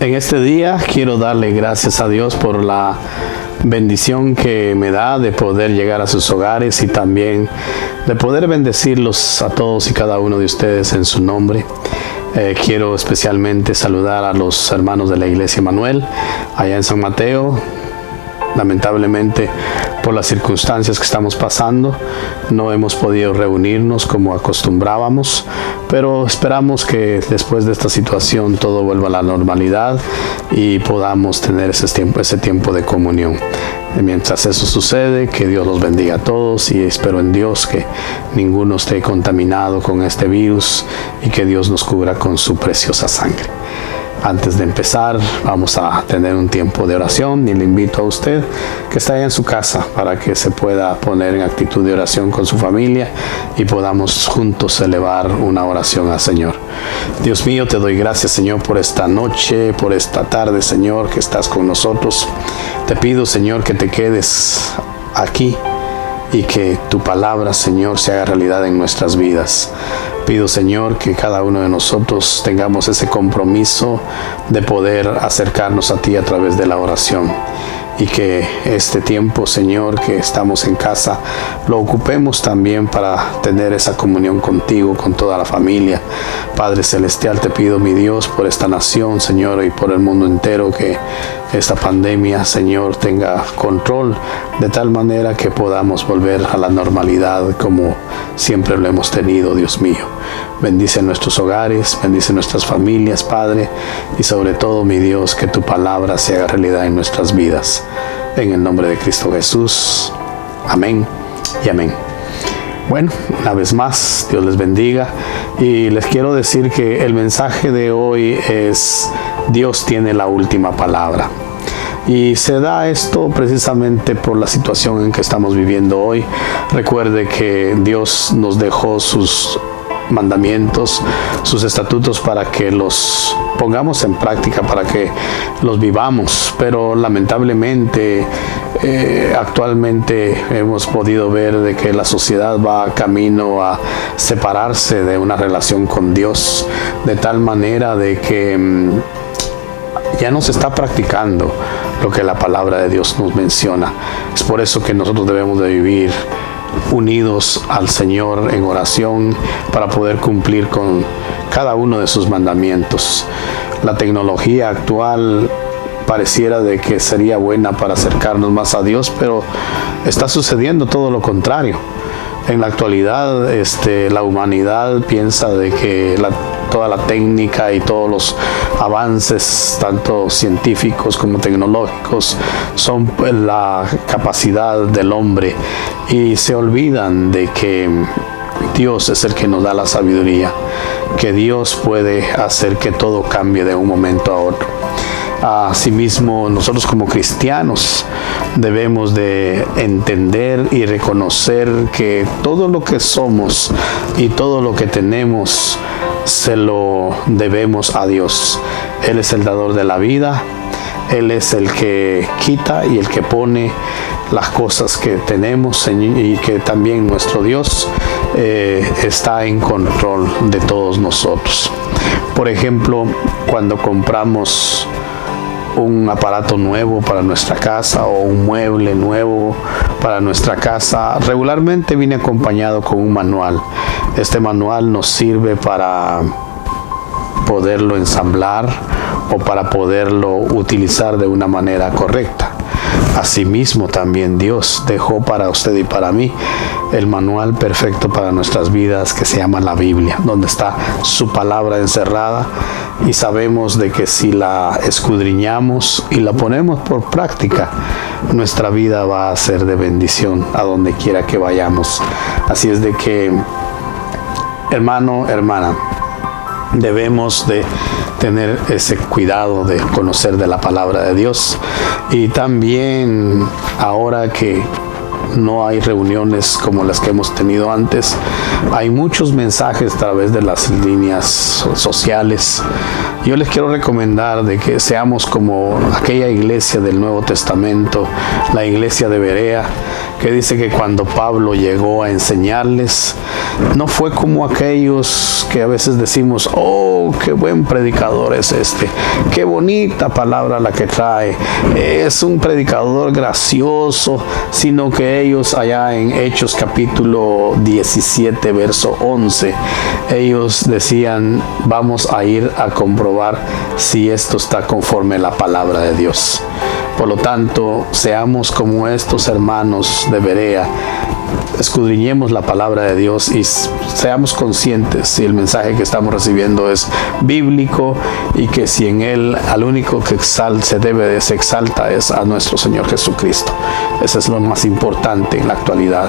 En este día quiero darle gracias a Dios por la bendición que me da de poder llegar a sus hogares y también de poder bendecirlos a todos y cada uno de ustedes en su nombre. Quiero especialmente saludar a los hermanos de la Iglesia Manuel allá en San Mateo. Lamentablemente, por las circunstancias que estamos pasando, no hemos podido reunirnos como acostumbrábamos, pero esperamos que después de esta situación todo vuelva a la normalidad y podamos tener ese tiempo de comunión. Mientras eso sucede, que Dios los bendiga a todos y espero en Dios que ninguno esté contaminado con este virus y que Dios nos cubra con su preciosa sangre. Antes de empezar, vamos a tener un tiempo de oración y le invito a usted que está ahí en su casa para que se pueda poner en actitud de oración con su familia y podamos juntos elevar una oración al Señor. Dios mío, te doy gracias, Señor, por esta noche, por esta tarde, Señor, que estás con nosotros. Te pido, Señor, que te quedes aquí y que tu palabra, Señor, se haga realidad en nuestras vidas. Pido, Señor, que cada uno de nosotros tengamos ese compromiso de poder acercarnos a ti a través de la oración y que este tiempo, Señor, que estamos en casa, lo ocupemos también para tener esa comunión contigo, con toda la familia. Padre Celestial, te pido, mi Dios, por esta nación, Señor, y por el mundo entero, que esta pandemia, Señor, tenga control de tal manera que podamos volver a la normalidad como siempre lo hemos tenido, Dios mío. Bendice nuestros hogares, bendice nuestras familias, Padre, y sobre todo, mi Dios, que tu palabra se haga realidad en nuestras vidas. En el nombre de Cristo Jesús. Amén y amén. Bueno, una vez más, Dios les bendiga y les quiero decir que el mensaje de hoy es: Dios tiene la última palabra. Y se da esto precisamente por la situación en que estamos viviendo hoy. Recuerde que Dios nos dejó sus mandamientos, sus estatutos para que los pongamos en práctica, para que los vivamos, pero lamentablemente actualmente hemos podido ver de que la sociedad va camino a separarse de una relación con Dios, de tal manera de que ya no se está practicando lo que la palabra de Dios nos menciona. Es por eso que nosotros debemos de vivir unidos al Señor en oración para poder cumplir con cada uno de sus mandamientos. La tecnología actual pareciera de que sería buena para acercarnos más a Dios, pero está sucediendo todo lo contrario. En la actualidad, la humanidad piensa de que toda la técnica y todos los avances, tanto científicos como tecnológicos, son la capacidad del hombre y se olvidan de que Dios es el que nos da la sabiduría, que Dios puede hacer que todo cambie de un momento a otro. Asimismo, nosotros como cristianos debemos de entender y reconocer que todo lo que somos y todo lo que tenemos se lo debemos a Dios. Él es el dador de la vida, Él es el que quita y el que pone las cosas que tenemos, y que también nuestro Dios está en control de todos nosotros. Por ejemplo, cuando compramos un aparato nuevo para nuestra casa o un mueble nuevo para nuestra casa, regularmente viene acompañado con un manual. Este manual nos sirve para poderlo ensamblar o para poderlo utilizar de una manera correcta. Asimismo, también Dios dejó para usted y para mí el manual perfecto para nuestras vidas, que se llama la Biblia, donde está su palabra encerrada, y sabemos de que si la escudriñamos y la ponemos por práctica, nuestra vida va a ser de bendición a donde quiera que vayamos. Así es de que, hermano, hermana, debemos de tener ese cuidado de conocer de la palabra de Dios. Y también, ahora que no hay reuniones como las que hemos tenido antes, hay muchos mensajes a través de las líneas sociales. Yo les quiero recomendar de que seamos como aquella iglesia del Nuevo Testamento, la iglesia de Berea, que dice que cuando Pablo llegó a enseñarles, no fue como aquellos que a veces decimos, oh, qué buen predicador es este, qué bonita palabra la que trae, es un predicador gracioso, sino que ellos allá en Hechos capítulo 17, verso 11, ellos decían, vamos a ir a comprobar si esto está conforme a la palabra de Dios. Por lo tanto, seamos como estos hermanos de Berea, escudriñemos la palabra de Dios y seamos conscientes si el mensaje que estamos recibiendo es bíblico y que si en él al único que se exalta es a nuestro Señor Jesucristo. Eso es lo más importante en la actualidad.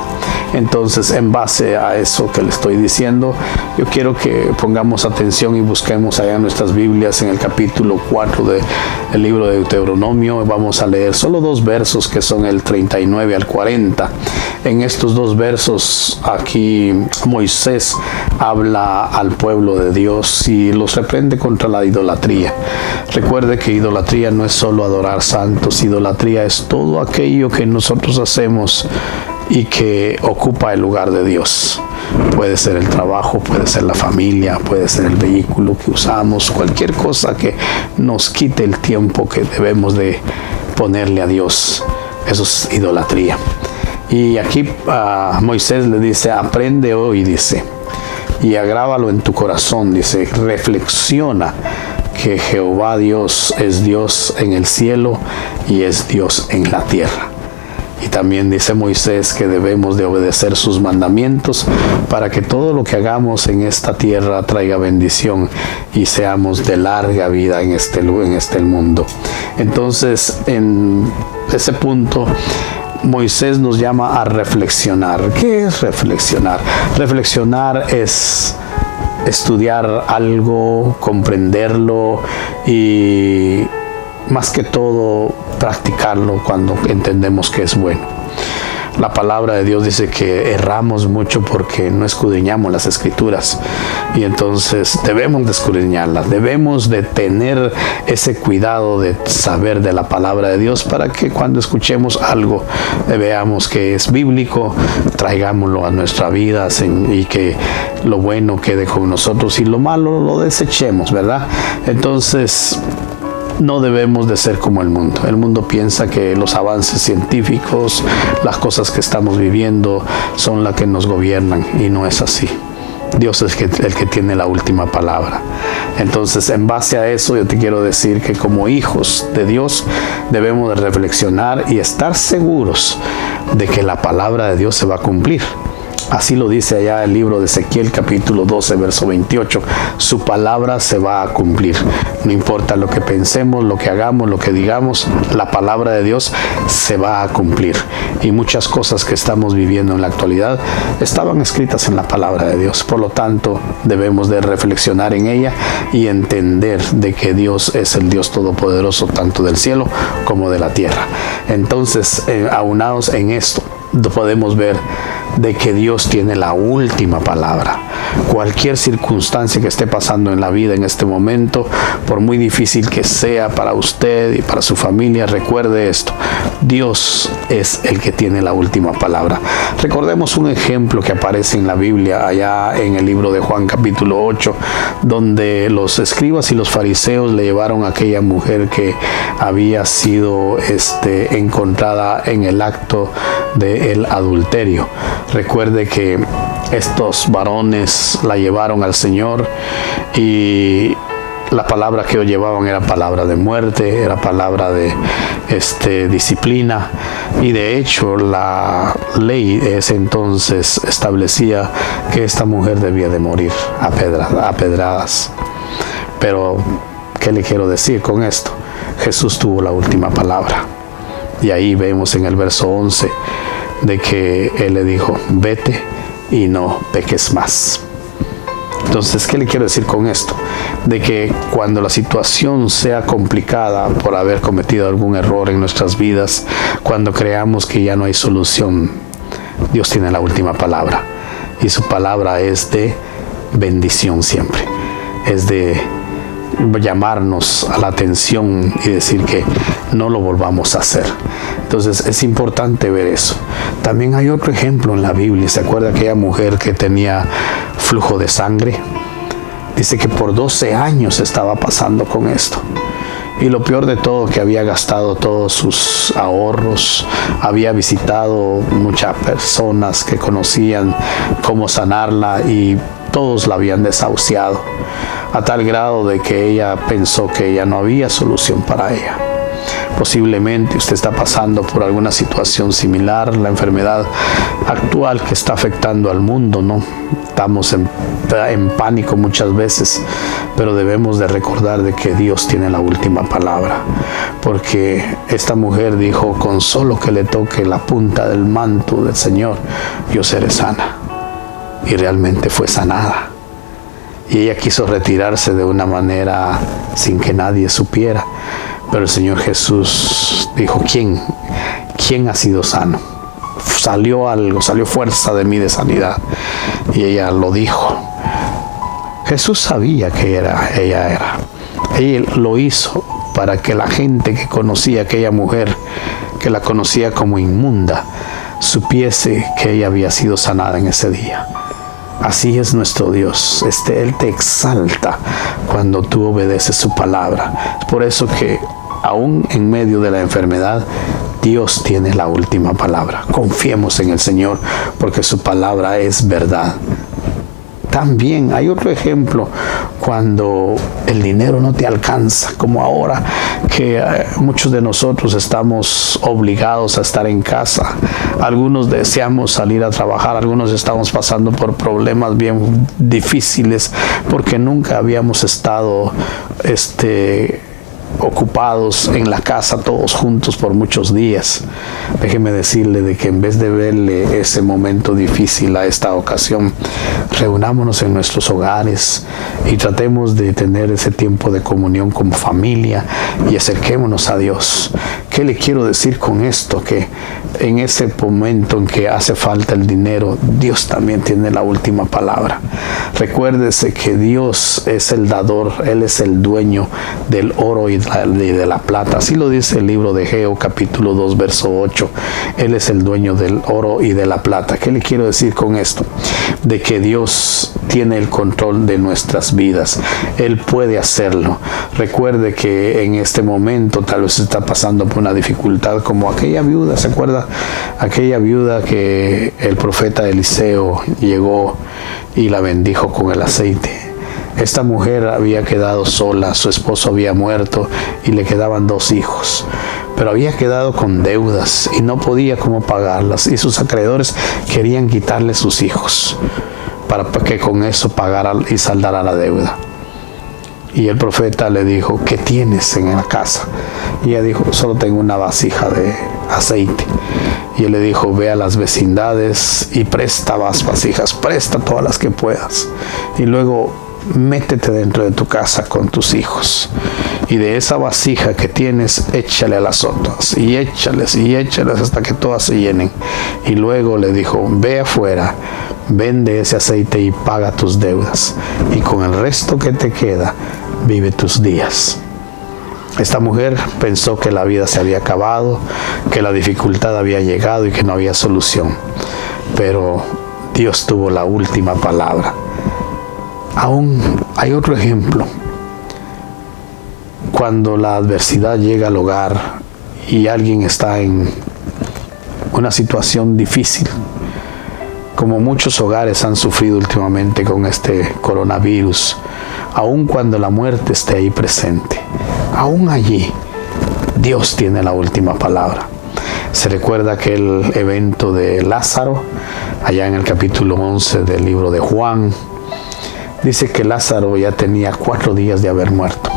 Entonces, en base a eso que le estoy diciendo, yo quiero que pongamos atención y busquemos allá en nuestras Biblias en el capítulo 4 del libro de Deuteronomio. Vamos a leer solo 2 versos que son el 39 al 40. En estos 2 versos aquí Moisés habla al pueblo de Dios y los reprende contra la idolatría. Recuerde que idolatría no es solo adorar santos, idolatría es todo aquello que nosotros hacemos y que ocupa el lugar de Dios. Puede ser el trabajo, puede ser la familia, puede ser el vehículo que usamos, cualquier cosa que nos quite el tiempo que debemos de ponerle a Dios. Eso es idolatría. Y aquí Moisés le dice, aprende hoy, dice, y agrábalo en tu corazón, dice, reflexiona que Jehová Dios es Dios en el cielo y es Dios en la tierra. Y también dice Moisés que debemos de obedecer sus mandamientos para que todo lo que hagamos en esta tierra traiga bendición y seamos de larga vida en este mundo. Entonces, en ese punto, Moisés nos llama a reflexionar. ¿Qué es reflexionar? Reflexionar es estudiar algo, comprenderlo y más que todo practicarlo cuando entendemos que es bueno. La palabra de Dios dice que erramos mucho porque no escudriñamos las escrituras y entonces debemos de escudriñarlas, debemos de tener ese cuidado de saber de la palabra de Dios para que cuando escuchemos algo veamos que es bíblico, traigámoslo a nuestra vida y que lo bueno quede con nosotros y lo malo lo desechemos, ¿verdad? Entonces, no debemos de ser como el mundo. El mundo piensa que los avances científicos, las cosas que estamos viviendo son las que nos gobiernan y no es así. Dios es el que tiene la última palabra. Entonces, en base a eso, yo te quiero decir que como hijos de Dios debemos de reflexionar y estar seguros de que la palabra de Dios se va a cumplir. Así lo dice allá el libro de Ezequiel capítulo 12, verso 28. Su palabra se va a cumplir. No importa lo que pensemos, lo que hagamos, lo que digamos, la palabra de Dios se va a cumplir. Y muchas cosas que estamos viviendo en la actualidad estaban escritas en la palabra de Dios. Por lo tanto, debemos de reflexionar en ella y entender de que Dios es el Dios todopoderoso, tanto del cielo como de la tierra. Entonces, aunados en esto, podemos ver de que Dios tiene la última palabra. Cualquier circunstancia que esté pasando en la vida en este momento, por muy difícil que sea para usted y para su familia, recuerde esto: Dios es el que tiene la última palabra. Recordemos un ejemplo que aparece en la Biblia, allá en el libro de Juan capítulo 8, donde los escribas y los fariseos le llevaron a aquella mujer que había sido encontrada en el acto del adulterio. Recuerde que estos varones la llevaron al Señor y la palabra que ellos llevaban era palabra de muerte, era palabra de disciplina, y de hecho la ley de ese entonces establecía que esta mujer debía de morir a pedradas. Pero, ¿qué le quiero decir con esto? Jesús tuvo la última palabra, y ahí vemos en el verso 11 de que Él le dijo: vete y no peques más. Entonces, ¿qué le quiero decir con esto? De que cuando la situación sea complicada por haber cometido algún error en nuestras vidas, cuando creamos que ya no hay solución, Dios tiene la última palabra, y su palabra es de bendición siempre, es de llamarnos a la atención y decir que no lo volvamos a hacer. Entonces es importante ver eso. También hay otro ejemplo en la Biblia. ¿Se acuerda aquella mujer que tenía flujo de sangre? Dice que por 12 años estaba pasando con esto. Y lo peor de todo, que había gastado todos sus ahorros, había visitado muchas personas que conocían cómo sanarla y todos la habían desahuciado, a tal grado de que ella pensó que ya no había solución para ella. Posiblemente usted está pasando por alguna situación similar, la enfermedad actual que está afectando al mundo, ¿no? Estamos en pánico muchas veces, pero debemos de recordar de que Dios tiene la última palabra, porque esta mujer dijo: con solo que le toque la punta del manto del Señor, yo seré sana. Y realmente fue sanada. Y ella quiso retirarse de una manera sin que nadie supiera. Pero el Señor Jesús dijo: ¿Quién ha sido sano? Salió algo, salió fuerza de mí de sanidad. Y ella lo dijo. Jesús sabía que ella era. Él lo hizo para que la gente que conocía a aquella mujer, que la conocía como inmunda, supiese que ella había sido sanada en ese día. Así es nuestro Dios. Él te exalta cuando tú obedeces su palabra. Es por eso que aún en medio de la enfermedad, Dios tiene la última palabra. Confiemos en el Señor, porque su palabra es verdad. También hay otro ejemplo cuando el dinero no te alcanza, como ahora que muchos de nosotros estamos obligados a estar en casa. Algunos deseamos salir a trabajar, algunos estamos pasando por problemas bien difíciles porque nunca habíamos estado ocupados en la casa todos juntos por muchos días. Déjeme decirle de que en vez de verle ese momento difícil a esta ocasión, reunámonos en nuestros hogares y tratemos de tener ese tiempo de comunión como familia y acerquémonos a Dios. ¿Qué le quiero decir con esto? Que en ese momento en que hace falta el dinero, Dios también tiene la última palabra. Recuérdese que Dios es el dador, Él es el dueño del oro y de la plata. Así lo dice el libro de Geo, capítulo 2, verso 8. Él es el dueño del oro y de la plata. ¿Qué le quiero decir con esto? De que Dios tiene el control de nuestras vidas. Él puede hacerlo. Recuerde que en este momento tal vez está pasando por una dificultad como aquella viuda. ¿Se acuerda? Aquella viuda que el profeta Eliseo llegó y la bendijo con el aceite. Esta mujer había quedado sola, su esposo había muerto y le quedaban 2 hijos, pero había quedado con deudas y no podía cómo pagarlas, y sus acreedores querían quitarle sus hijos para que con eso pagara y saldara la deuda. Y el profeta le dijo: ¿qué tienes en la casa? Y ella dijo: solo tengo una vasija de aceite. Y él le dijo: ve a las vecindades y presta más vasijas, presta todas las que puedas. Y luego métete dentro de tu casa con tus hijos. Y de esa vasija que tienes, échale a las otras. Y échales hasta que todas se llenen. Y luego le dijo: ve afuera, vende ese aceite y paga tus deudas. Y con el resto que te queda, vive tus días. Esta mujer pensó que la vida se había acabado, que la dificultad había llegado y que no había solución. Pero Dios tuvo la última palabra. Aún hay otro ejemplo. Cuando la adversidad llega al hogar y alguien está en una situación difícil, como muchos hogares han sufrido últimamente con este coronavirus, aun cuando la muerte esté ahí presente, aún allí Dios tiene la última palabra. Se recuerda aquel evento de Lázaro, allá en el capítulo 11 del libro de Juan. Dice que Lázaro ya tenía 4 días de haber muerto.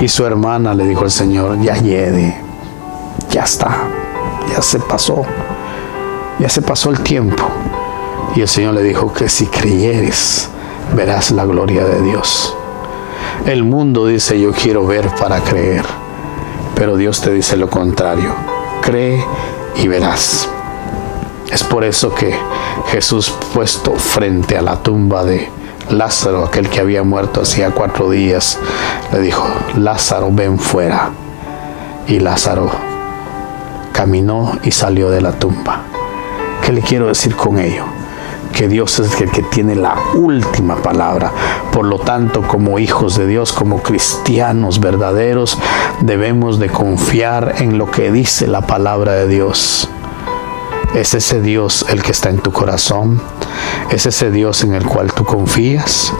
Y su hermana le dijo al Señor: ya llegue, ya está, ya se pasó el tiempo. Y el Señor le dijo que si creyeres, verás la gloria de Dios. El mundo dice: yo quiero ver para creer. Pero Dios te dice lo contrario: cree y verás. Es por eso que Jesús, puesto frente a la tumba de Lázaro, aquel que había muerto hacía 4 días, le dijo: Lázaro, ven fuera. Y Lázaro caminó y salió de la tumba. ¿Qué le quiero decir con ello? Que Dios es el que tiene la última palabra. Por lo tanto, como hijos de Dios, como cristianos verdaderos, debemos de confiar en lo que dice la palabra de Dios. ¿Es ese Dios el que está en tu corazón? ¿Es ese Dios en el cual tú confías?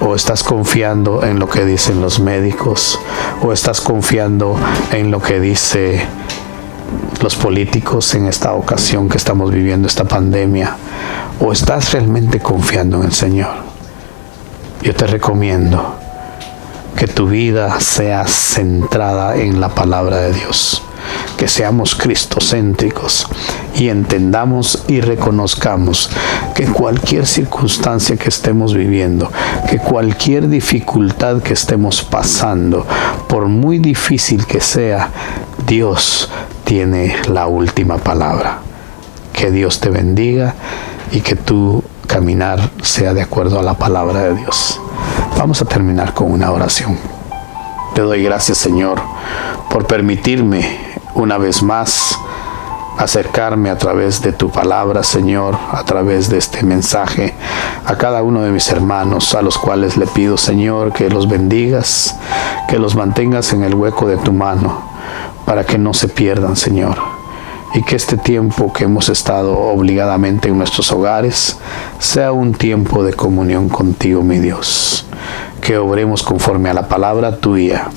¿O estás confiando en lo que dicen los médicos? ¿O estás confiando en lo que dicen los políticos en esta ocasión que estamos viviendo esta pandemia? ¿O estás realmente confiando en el Señor? Yo te recomiendo que tu vida sea centrada en la palabra de Dios, que seamos cristocéntricos y entendamos y reconozcamos que cualquier circunstancia que estemos viviendo, que cualquier dificultad que estemos pasando, por muy difícil que sea, Dios tiene la última palabra. Que Dios te bendiga y que tu caminar sea de acuerdo a la palabra de Dios. Vamos a terminar con una oración. Te doy gracias, Señor, por permitirme una vez más acercarme a través de tu palabra, Señor, a través de este mensaje, a cada uno de mis hermanos, a los cuales le pido, Señor, que los bendigas, que los mantengas en el hueco de tu mano, para que no se pierdan, Señor, y que este tiempo que hemos estado obligadamente en nuestros hogares sea un tiempo de comunión contigo, mi Dios, que obremos conforme a la palabra tuya,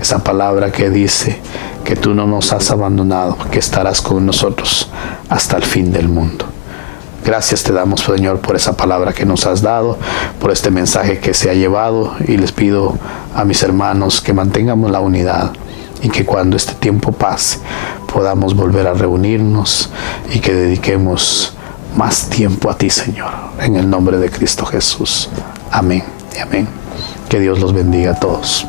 esa palabra que dice que tú no nos has abandonado, que estarás con nosotros hasta el fin del mundo. Gracias te damos, Señor, por esa palabra que nos has dado, por este mensaje que se ha llevado, y les pido a mis hermanos que mantengamos la unidad y que cuando este tiempo pase podamos volver a reunirnos y que dediquemos más tiempo a ti, Señor, en el nombre de Cristo Jesús. Amén y amén. Que Dios los bendiga a todos.